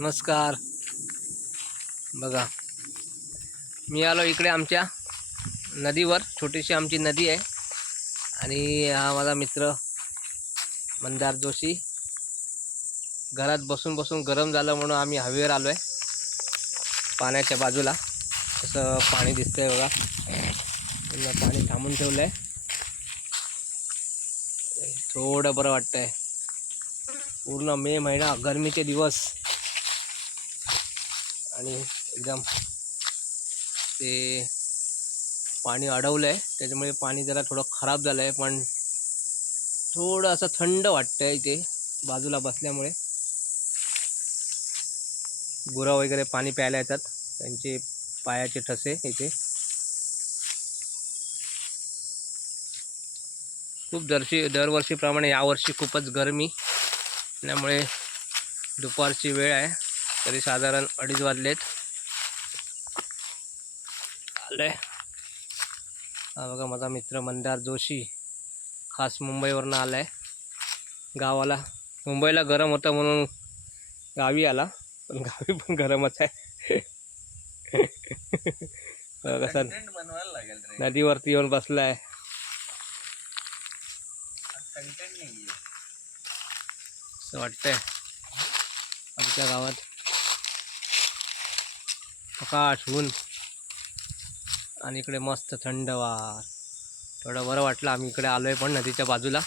नमस्कार. बघा, मी आलो इकडे आमच्या नदीवर. छोटीशी आमची नदी आहे आणि हा माझा मित्र मंदार जोशी. घरात बसून बसून गरम झालं म्हणून आम्ही हवेवर आलो आहे. पाण्याच्या बाजूला असं पाणी दिसतंय बघा. पुन्हा पाणी थांबून ठेवलं आहे. थोडं बरं वाटतंय. पूर्ण मे महिना गरमीचे दिवस आणि एकदम ते पाणी अडवलं आहे, त्याच्यामुळे पाणी जरा थोडं खराब झालं आहे, पण थोडं असं थंड वाटतं आहे इथे बाजूला बसल्यामुळे. गुरं वगैरे पाणी प्यायला येतात, त्यांचे पायाचे ठसे इथे. खूप दरवर्षीप्रमाणे यावर्षी खूपच गरमी, त्यामुळे दुपारची वेळ आहे, तरी साधारण 2:30 वाजलेत. आले हा बघा माझा मित्र मंदार जोशी, खास मुंबईवरनं आला आहे गावाला. मुंबईला गरम होतं म्हणून गावी आला, पण गावी पण गरमच आहे. कसं नदीवरती येऊन बसला आहे. असं वाटतंय आमच्या गावात प्रकाश ऊन आणि इकडे मस्त थंड वार. थोडं बरं वाटलं. आम्ही इकडे आलोय पण नदीच्या बाजूला.